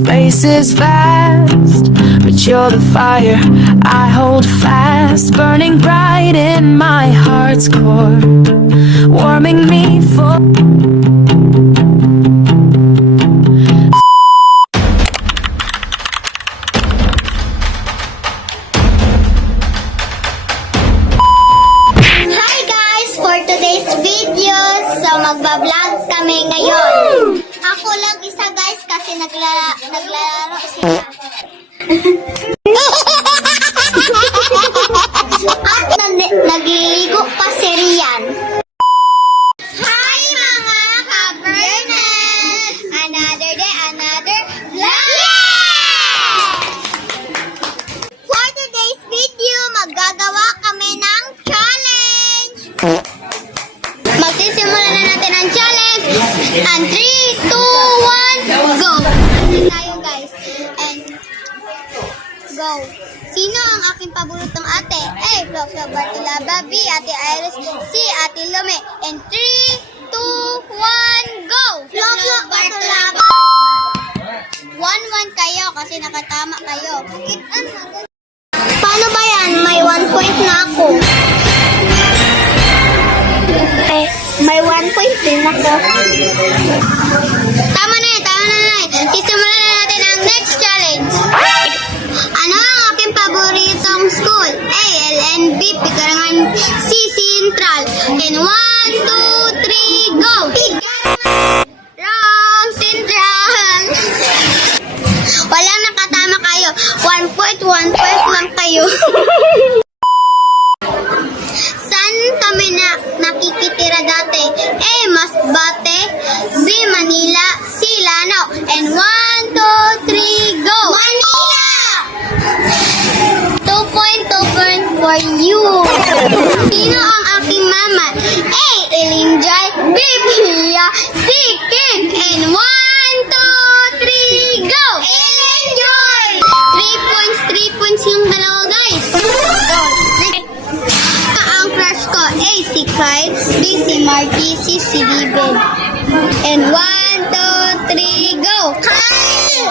Space is vast, but you're the fire I hold fast, burning bright in my heart's core, warming me for. Hi guys! For today's video, so magbablog kami ngayon. Ako lang isa guys kasi naglalaro sila. At nagliligo pa si Rian. Hi mga ka-Berners! Another day, another vlog! For today's video, maggagawa kami ng challenge! Magsisimula na natin ang challenge. And 3, 2, 1, go! Tayo guys. And go. Sino ang aking paboritong ate? A. Flopsop Bartilaba. B. Ate Iris. C. Ate Lume. And 3, 2, 1, go! Flopsop Bartilaba. 1-1 kayo kasi nakatama kayo. Paano ba yan? May 1 point na ako. May 1 point din ako. Tama na yan, tama na yan. Sisimulan na natin ang next challenge. Ano ang aking paboritong school? A. LNB, Pikarangan. C. Central. And 1, 2, 3, go! Wrong! Central! Walang nakatama kayo. 1 point lang kayo. Saan kami nakikitira dati? A. Masbate. B. Manila. C. Lanao. And 1, 2, 3, go! Manila! 2 point for you. Sino ang aking mama? A. Elinjay. B. Pia. C. Kim. And 1, 2, 3, go! Elinjay! 3 points yung dalawa guys. Ang crush ko, A. Si Kai. B. Si Marty. C. Si Riven. And 1, 2, 3, go! Kai!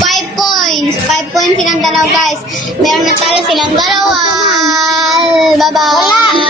5 points. 5 points silang dalawa guys. Meron na talo silang dalawa. Bye-bye.